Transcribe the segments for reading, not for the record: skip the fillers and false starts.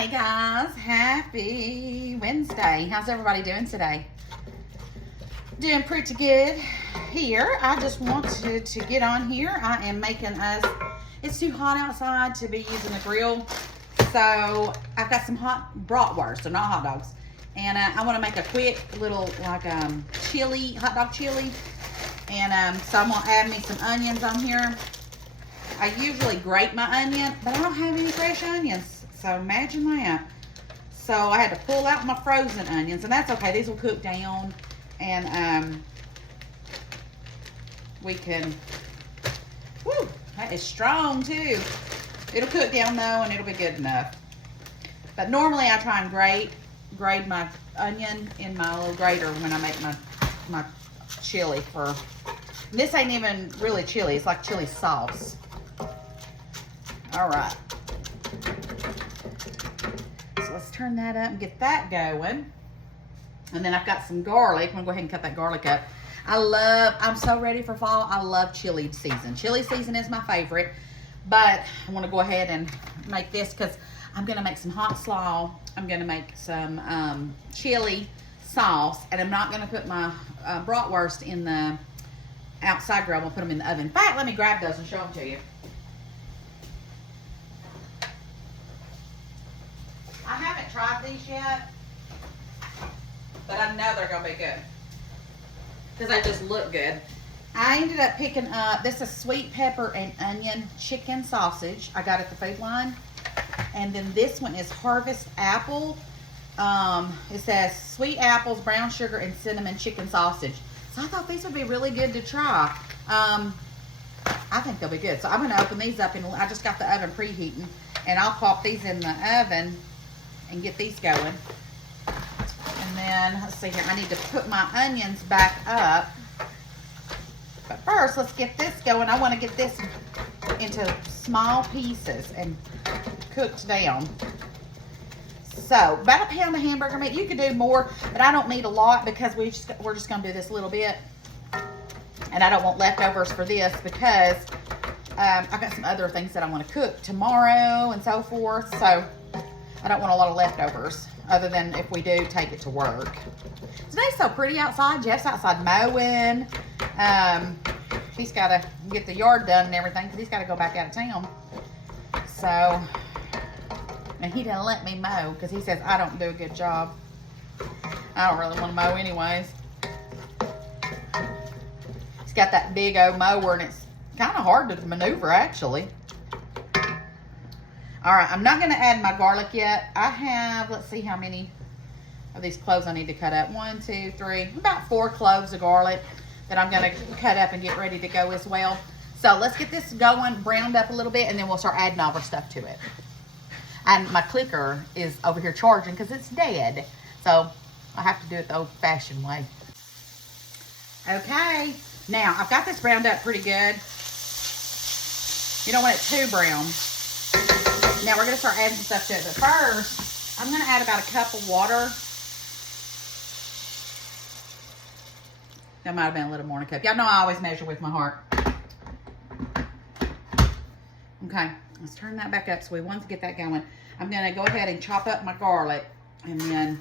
Hey guys, happy Wednesday. How's everybody doing today? Doing pretty good here. I just wanted to get on here. I am making us, it's too hot outside to be using the grill. So I've got some hot bratwurst, so not hot dogs. And I want to make a quick little like chili, hot dog chili. And so I'm going to add me some onions on here. I usually grate my onion, but I don't have any fresh onions. So imagine that. So I had to pull out my frozen onions, and that's okay. These will cook down, and we can, whoo, that is strong too. It'll cook down though, and it'll be good enough. But normally I try and grate my onion in my little grater when I make my chili for, this ain't even really chili, it's like chili sauce. All right. So let's turn that up and get that going. And then I've got some garlic. I'm gonna go ahead and cut that garlic up. I'm so ready for fall. I love chili season. Chili season is my favorite, but I wanna go ahead and make this because I'm gonna make some hot slaw. I'm gonna make some chili sauce, and I'm not gonna put my bratwurst in the outside grill. I'm gonna put them in the oven. In fact, let me grab those and show them to you. I haven't tried these yet, but I know they're gonna be good because they just look good. I ended up picking up, this is sweet pepper and onion chicken sausage. I got at the food line. And then this one is harvest apple. It says sweet apples, brown sugar, and cinnamon chicken sausage. So I thought these would be really good to try. I think they'll be good. So I'm gonna open these up, and I just got the oven preheating, and I'll pop these in the oven and get these going. And then, let's see here, I need to put my onions back up. But first, let's get this going. I want to get this into small pieces and cooked down. So, about a pound of hamburger meat. You could do more, but I don't need a lot because we're just going to do this little bit. And I don't want leftovers for this because I've got some other things that I want to cook tomorrow and so forth. So, I don't want a lot of leftovers other than if we do take it to work. Today's so pretty outside. Jeff's outside mowing. He's got to get the yard done and everything because he's got to go back out of town. So, and he didn't let me mow because he says I don't do a good job. I don't really want to mow anyways. He's got that big old mower and it's kind of hard to maneuver actually. All right, I'm not going to add my garlic yet. I have, let's see how many of these cloves I need to cut up. 1, 2, 3, about 4 cloves of garlic that I'm going to cut up and get ready to go as well. So let's get this going, browned up a little bit, and then we'll start adding all our stuff to it. And my clicker is over here charging because it's dead. So I have to do it the old-fashioned way. Okay, now I've got this browned up pretty good. You don't want it too brown. Now we're going to start adding some stuff to it. But first, I'm going to add about a cup of water. That might have been a little more than a cup. Y'all know I always measure with my heart. Okay, let's turn that back up so we want to get that going. I'm going to go ahead and chop up my garlic. And then,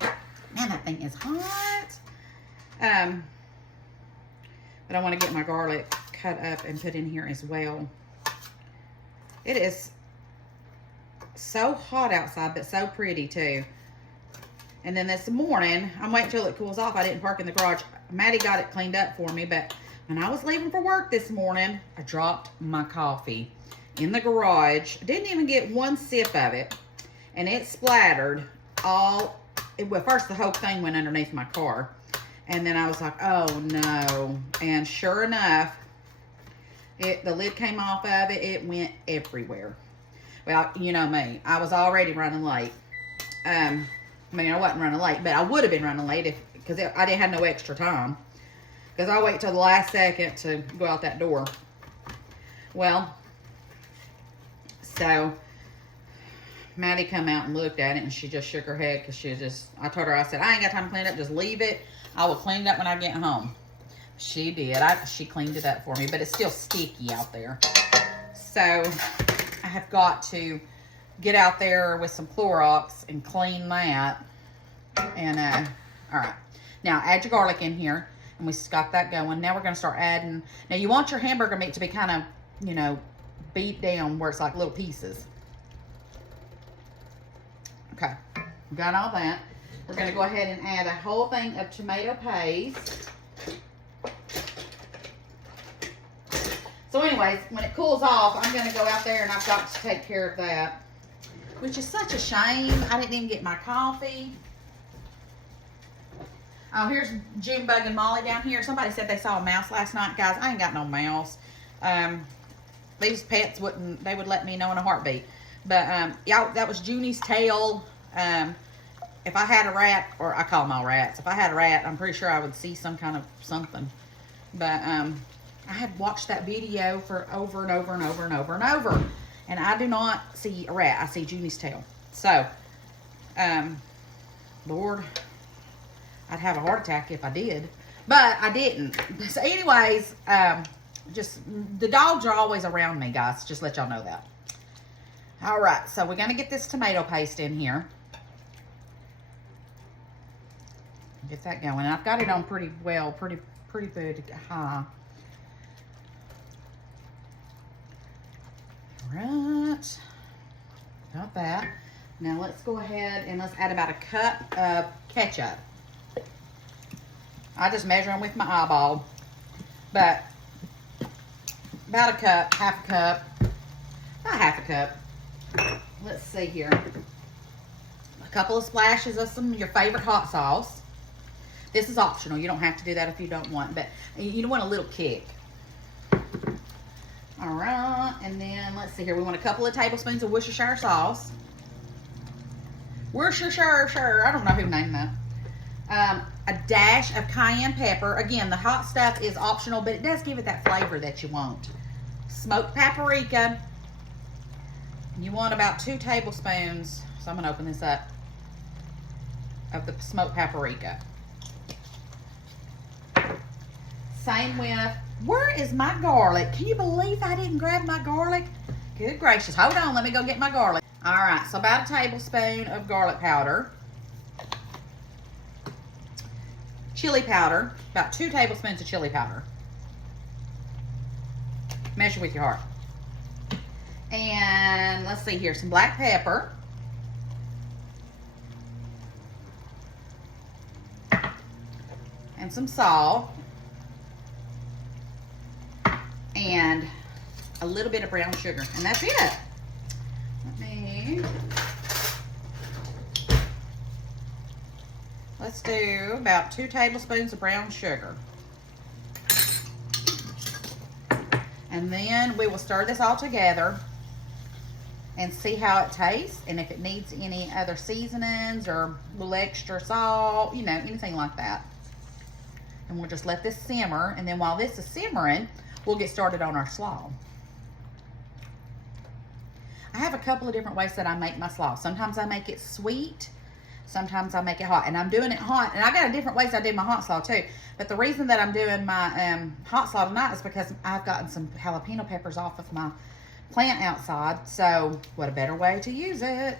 man, that thing is hot. But I want to get my garlic cut up and put in here as well. It is so hot outside, but so pretty too. And then this morning, I'm waiting till it cools off. I didn't park in the garage. Maddie got it cleaned up for me, but when I was leaving for work this morning, I dropped my coffee in the garage. I didn't even get one sip of it, and it splattered all. Well, first the whole thing went underneath my car, and then I was like, oh no. And sure enough, the lid came off of it. It went everywhere. Well, you know me. I was already running late. I mean, I wasn't running late, but I would have been running late because I didn't have no extra time. Because I wait till the last second to go out that door. Well, so Maddie come out and looked at it, and she just shook her head because I told her, I said, I ain't got time to clean it up. Just leave it. I will clean it up when I get home. She did. She cleaned it up for me, but it's still sticky out there. So I have got to get out there with some Clorox and clean that. And, all right. Now, add your garlic in here. And we got that going. Now we're going to start adding. Now, you want your hamburger meat to be kind of, you know, beat down where it's like little pieces. Okay. We got all that. We're going to go ahead and add a whole thing of tomato paste. So anyways, when it cools off, I'm going to go out there and I've got to take care of that. Which is such a shame. I didn't even get my coffee. Oh, here's Junebug and Molly down here. Somebody said they saw a mouse last night. Guys, I ain't got no mouse. These pets wouldn't, they would let me know in a heartbeat. But, yeah, that was Junie's tail. If I had a rat, or I call them all rats. If I had a rat, I'm pretty sure I would see some kind of something. But, I had watched that video for over and over and over and over and over. And I do not see a rat. I see Junie's tail. So, Lord, I'd have a heart attack if I did. But I didn't. So anyways, just, the dogs are always around me, guys. Just let y'all know that. All right, so we're going to get this tomato paste in here. Get that going. And I've got it on pretty well, pretty good high. Right, got that. Now let's go ahead and let's add about a cup of ketchup. I just measure them with my eyeball, but about a cup, half a cup, about half a cup. Let's see here. A couple of splashes of some of your favorite hot sauce. This is optional. You don't have to do that if you don't want, but you want a little kick. All right, and then let's see here. We want a couple of tablespoons of Worcestershire sauce. Worcestershire, I don't know who named that. A dash of cayenne pepper. Again, the hot stuff is optional, but it does give it that flavor that you want. Smoked paprika. You want about 2 tablespoons, so I'm going to open this up, of the smoked paprika. Same with, where is my garlic? Can you believe I didn't grab my garlic? Good gracious. Hold on, let me go get my garlic. All right, so about a tablespoon of garlic powder. Chili powder, about 2 tablespoons of chili powder. Measure with your heart. And let's see here, some black pepper. And some salt. And a little bit of brown sugar. And that's it. Let's do about 2 tablespoons of brown sugar. And then we will stir this all together and see how it tastes and if it needs any other seasonings or a little extra salt, you know, anything like that. And we'll just let this simmer, and then while this is simmering, we'll get started on our slaw. I have a couple of different ways that I make my slaw. Sometimes I make it sweet. Sometimes I make it hot. And I'm doing it hot. And I got a different ways I do my hot slaw too. But the reason that I'm doing my hot slaw tonight is because I've gotten some jalapeno peppers off of my plant outside. So what a better way to use it.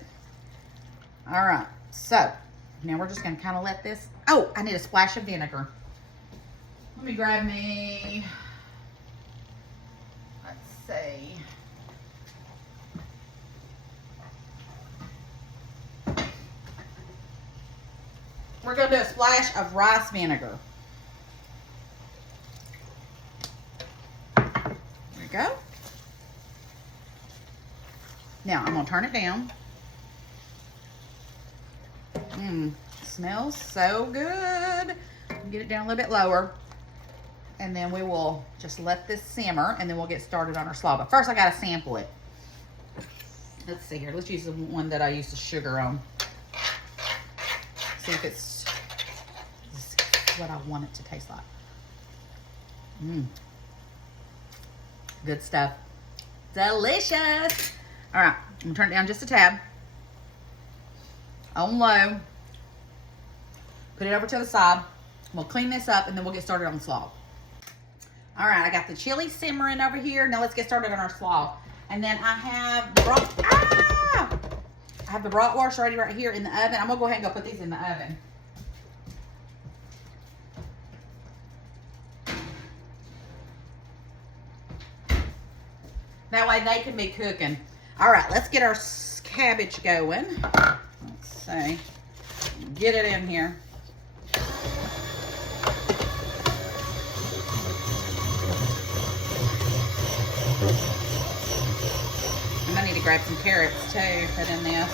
All right. So now we're just going to kind of let this. Oh, I need a splash of vinegar. Let me grab me. Let's see. We're going to do a splash of rice vinegar. There we go. Now, I'm going to turn it down. Smells so good. Get it down a little bit lower. And then we will just let this simmer, and then we'll get started on our slaw. But first, I got to sample it. Let's see here. Let's use the one that I used the sugar on. See if it's what I want it to taste like. Good stuff. Delicious. All right, I'm gonna turn it down just a tad. On low. Put it over to the side. We'll clean this up, and then we'll get started on the slaw. All right, I got the chili simmering over here. Now let's get started on our slaw. And then I have I have the bratwurst ready right here in the oven. I'm going to go ahead and go put these in the oven. That way they can be cooking. All right, let's get our cabbage going. Let's see. Get it in here. I'm gonna need to grab some carrots too, put in this.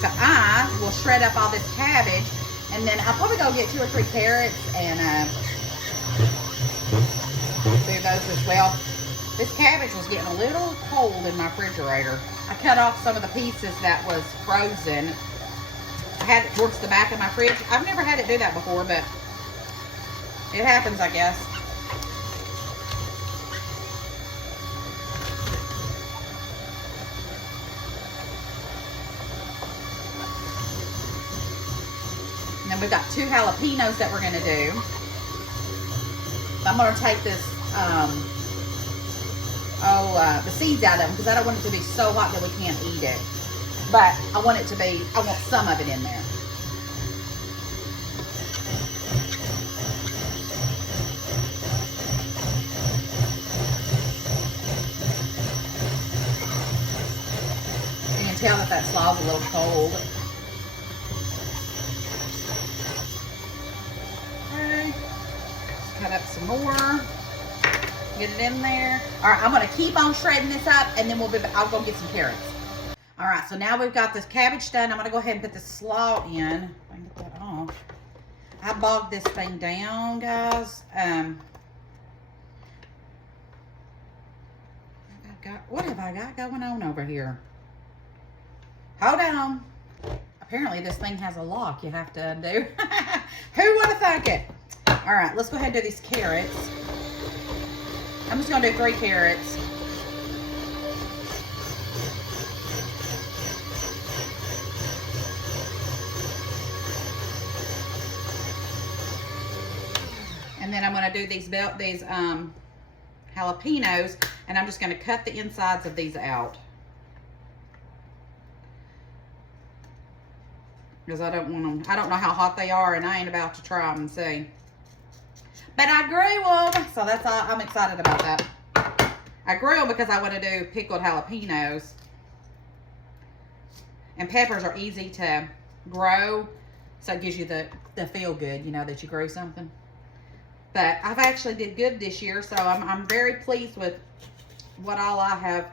So I will shred up all this cabbage, and then I'll probably go get 2 or 3 carrots and do those as well. This cabbage was getting a little cold in my refrigerator. I cut off some of the pieces that was frozen. I had it towards the back of my fridge. I've never had it do that before, but it happens, I guess. And then we've got 2 jalapenos that we're going to do. I'm going to take this, the seeds out of them because I don't want it to be so hot that we can't eat it. But I want it to be, I want some of it in there. You can tell that slaw's a little cold. Okay. Cut up some more. Get it in there. All right, I'm going to keep on shredding this up, and then I'll go get some carrots. All right, so now we've got this cabbage done. I'm going to go ahead and put the slaw in. If I can get that off. I bogged this thing down, guys. What have I got going on over here? Hold on. Apparently this thing has a lock you have to undo. Who would have thunk it? All right, let's go ahead and do these carrots. I'm just going to do 3 carrots. And then I'm going to do these jalapenos, and I'm just going to cut the insides of these out. Because I don't want them, I don't know how hot they are, and I ain't about to try them and see. But I grew them, so that's all. I'm excited about that. I grew them because I want to do pickled jalapenos. And peppers are easy to grow, so it gives you the feel good, you know, that you grew something. But I've actually did good this year, so I'm very pleased with what all I have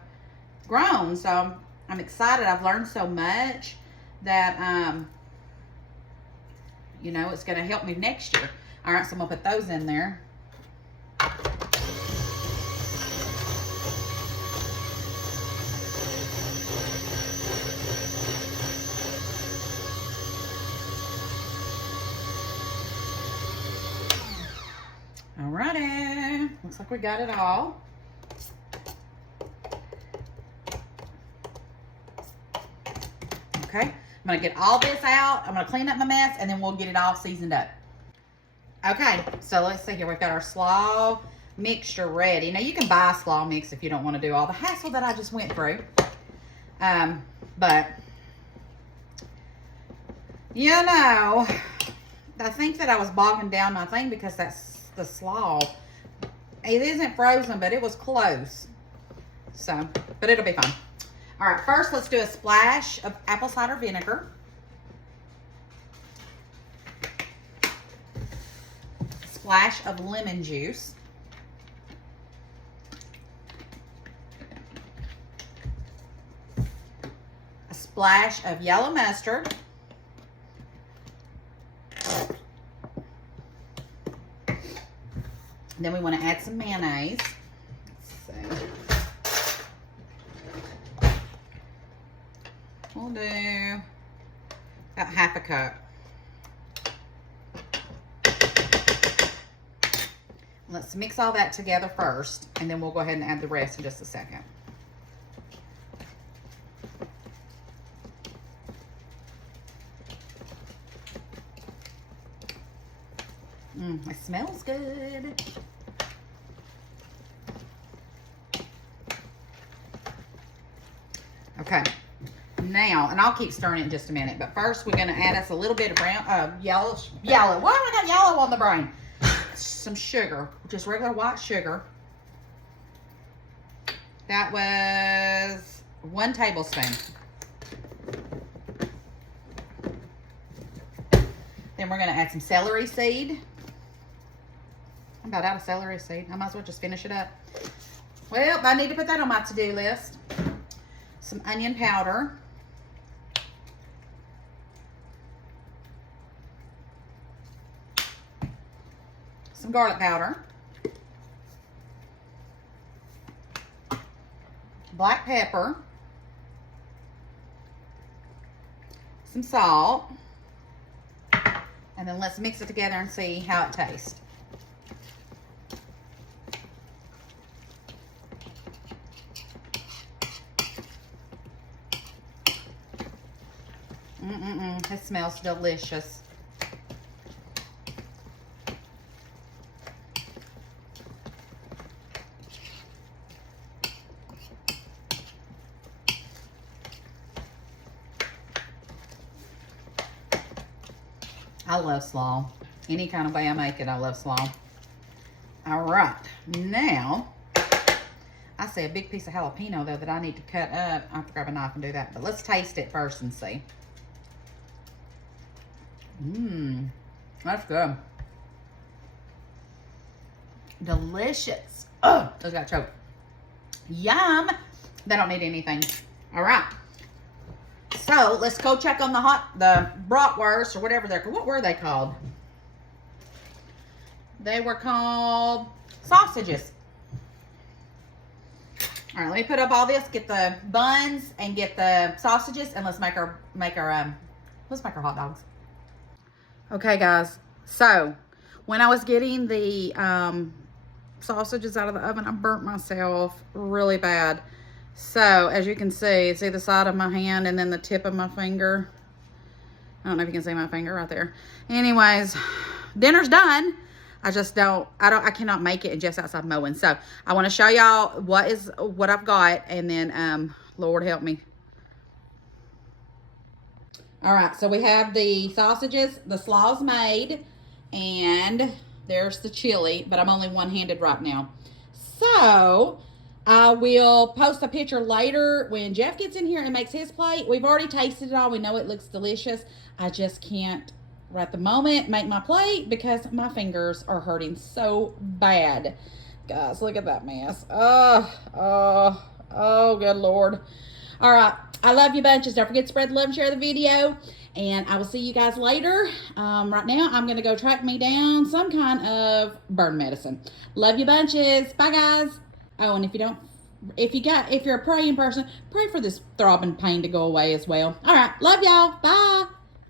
grown. So I'm excited. I've learned so much that, you know, it's going to help me next year. All right, so I'm going to put those in there. Alrighty, looks like we got it all. Okay, I'm gonna get all this out. I'm gonna clean up my mess, and then we'll get it all seasoned up. Okay, so let's see here. We've got our slaw mixture ready. Now you can buy a slaw mix if you don't want to do all the hassle that I just went through. But you know, I think that I was bogging down my thing because that's the slaw. It isn't frozen, but it was close. So, but it'll be fine. All right, first let's do a splash of apple cider vinegar. Splash of lemon juice. A splash of yellow mustard. Then we want to add some mayonnaise. Let's see. We'll do about half a cup. Let's mix all that together first, and then we'll go ahead and add the rest in just a second. It smells good. Okay. Now, and I'll keep stirring it in just a minute, but first we're going to add us a little bit of yellow. Why have I got yellow on the brain? Some sugar, just regular white sugar. That was 1 tablespoon. Then we're going to add some celery seed. I'm about out of celery seed. I might as well just finish it up. Well, I need to put that on my to-do list. Some onion powder. Some garlic powder. Black pepper. Some salt. And then let's mix it together and see how it tastes. It smells delicious. I love slaw. Any kind of way I make it, I love slaw. All right, now, I see a big piece of jalapeno though that I need to cut up. I have to grab a knife and do that, but let's taste it first and see. That's good. Delicious. Oh, those got choked. Yum. They don't need anything. All right. So let's go check on the bratwurst or whatever they're called. What were they called? They were called sausages. All right, let me put up all this, get the buns and get the sausages, and let's make our hot dogs. Okay, guys. So when I was getting the sausages out of the oven, I burnt myself really bad. So as you can see, the side of my hand and then the tip of my finger. I don't know if you can see my finger right there. Anyways, dinner's done. I cannot make it just outside mowing. So I want to show y'all what I've got, and then Lord help me. All right, so we have the sausages, the slaw's made, and there's the chili, but I'm only one-handed right now. So I will post a picture later when Jeff gets in here and makes his plate. We've already tasted it all. We know it looks delicious. I just can't, right at the moment, make my plate because my fingers are hurting so bad. Guys, look at that mess. Oh, good Lord. All right. I love you bunches. Don't forget to spread the love and share the video. And I will see you guys later. Right now, I'm going to go track me down some kind of burn medicine. Love you bunches. Bye, guys. Oh, and if you're a praying person, pray for this throbbing pain to go away as well. All right. Love y'all. Bye.